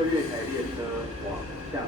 车月台列车往下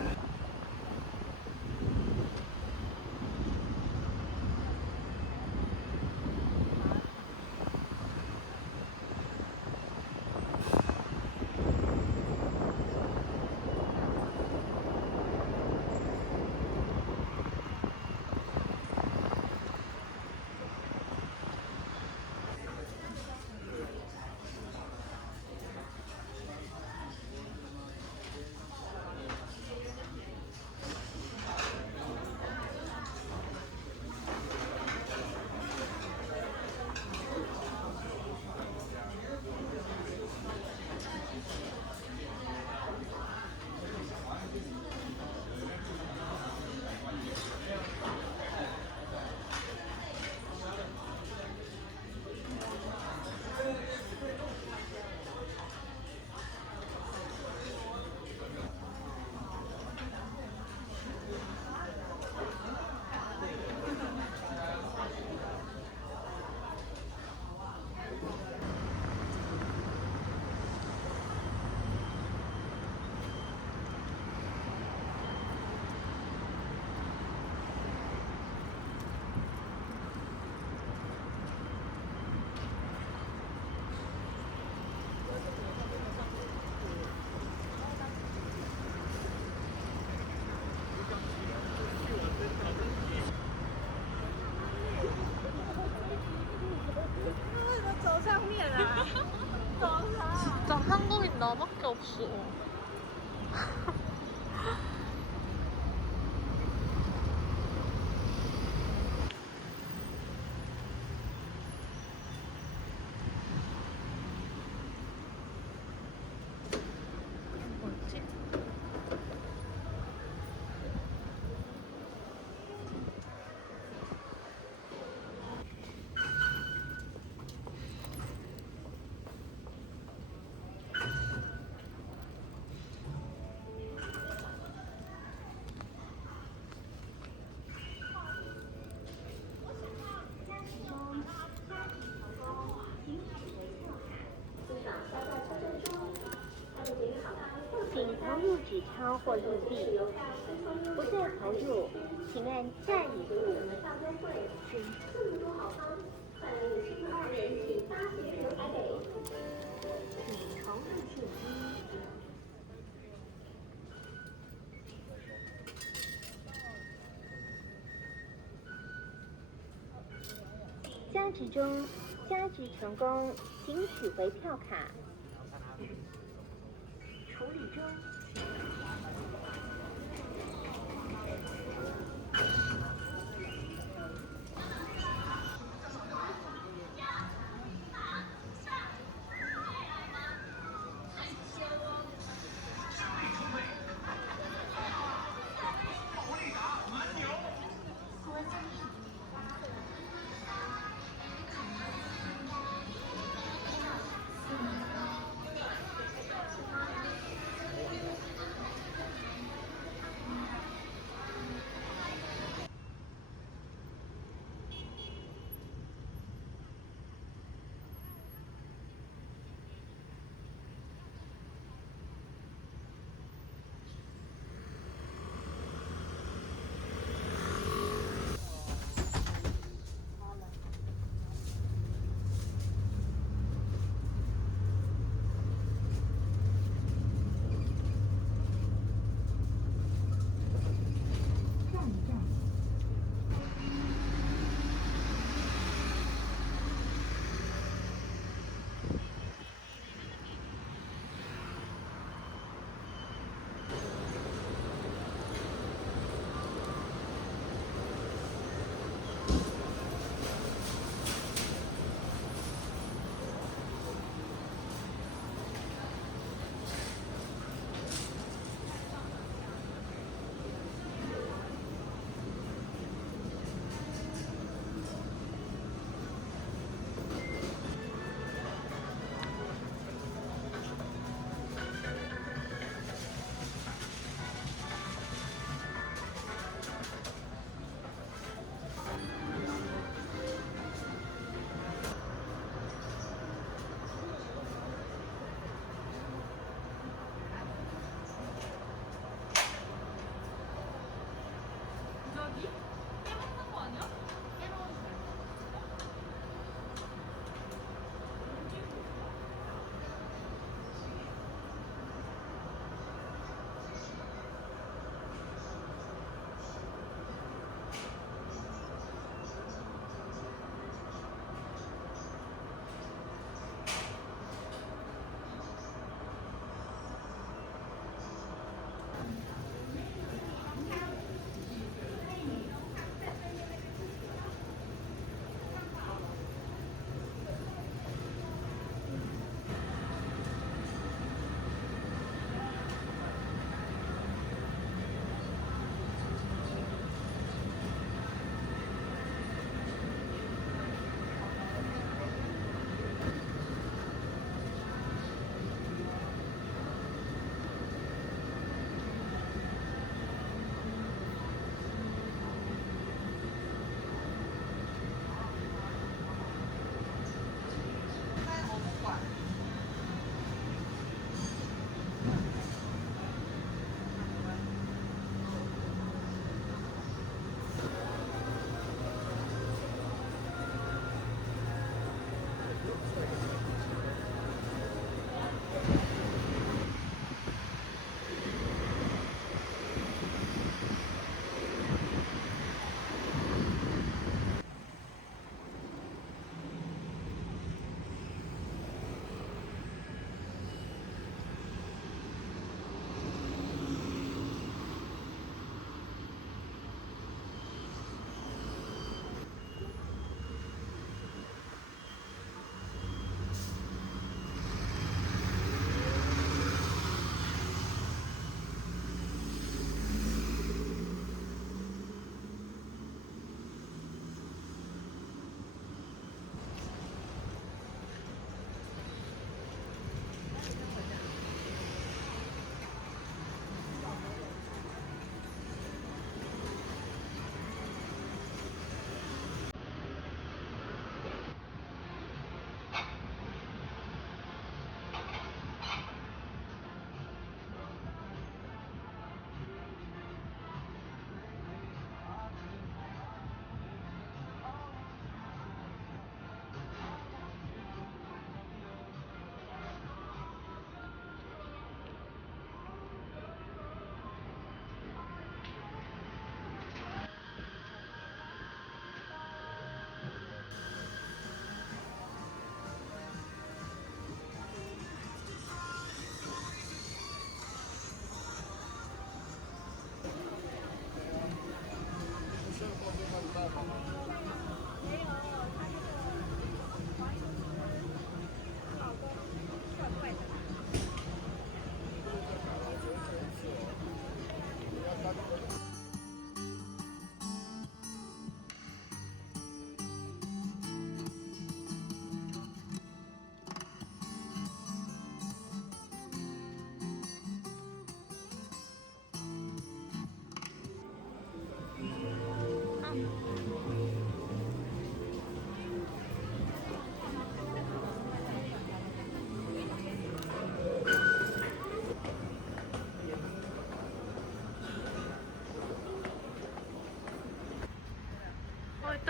나 入纸钞或入币，不再投入，请按下一步。请投入现金。加值中，加值成功，请取回票卡。处理中。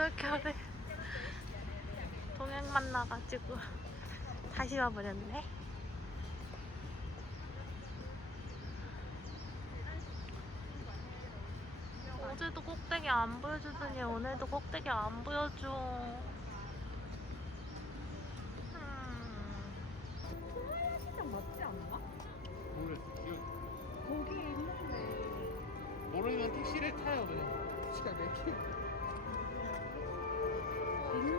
얼떨결에 동행 만나가지고 다시 와버렸네. 어제도 꼭대기 안 보여주더니 오늘도 꼭대기 안 보여줘. 음. 시장 맞지 않나? 모르겠어. 거기 있는데 모르면 택시를 타요 그냥. 택시가 몇 개?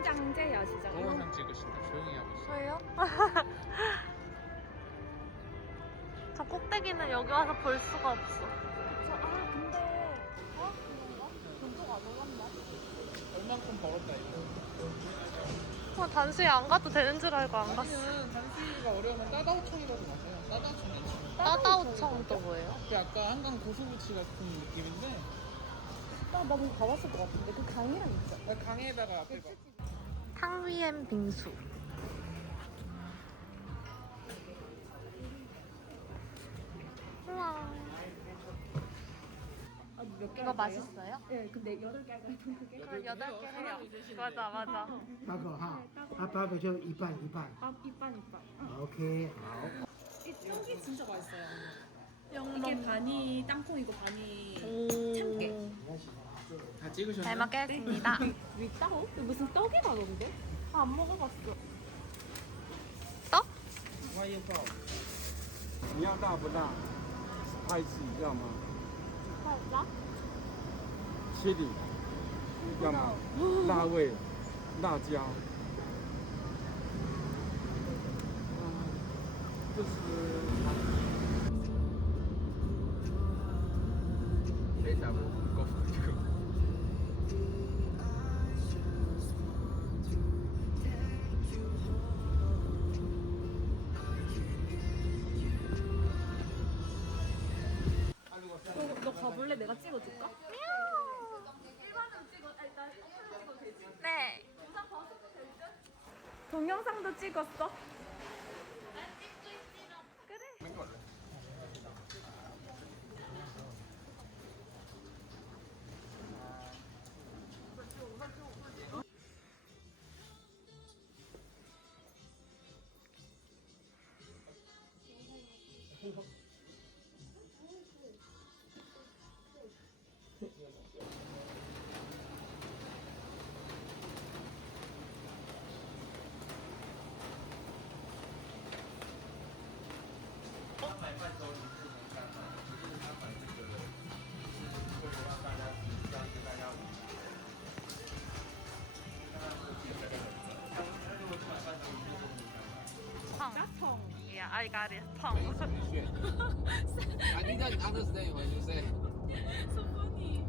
인장제야 시장. 동영상 찍으신다. 조용히 하고 있어. 저요? 저 꼭대기는 여기 와서 볼 수가 없어. 저, 아 근데 어 그런가? 돈도가 안 올랐나? 얼만큼 벌었다 이거. 어, 단수에 안 가도 되는 줄 알고 안 갔어. 아니는 단수가 어려우면 따다오청이라도 가세요. 따다오청 괜찮아. 따다오청 또 뭐예요? 그 약간 한강 고수부치 같은 느낌인데 나나 뭔가 가봤을 것 같은데 그 강이랑 있잖아. 강에다가 앞에 막 탕위엔 빙수. 우와. 아, 몇 개? 이거 맛있어요? 네, 근데 여덟 개 할까요? 두 개? 그럼 여덟 개 해요. 맞아, 맞아. 八个哈，啊八个就一半一半 아 이반 이반. 아, ，OK，好。 이 떡이 진짜 맛있어요. 영롱. 이게 반이 땅콩이고 반이 오. 참깨. 다 찍으셨나요? 잘 먹겠습니다. 위따오? 무슨 떡이 나던데? 아, 안 먹어봤어. 떡? 花椰爆，你要大不大？拍一次，你知道吗？ 맛있다? 切底，要吗？辣味，辣椒。嗯，这是 너 가볼래? 내가 찍어줄까? 네. 동영상도 찍었어? I got it. Pong. I think that understand what you say. so funny.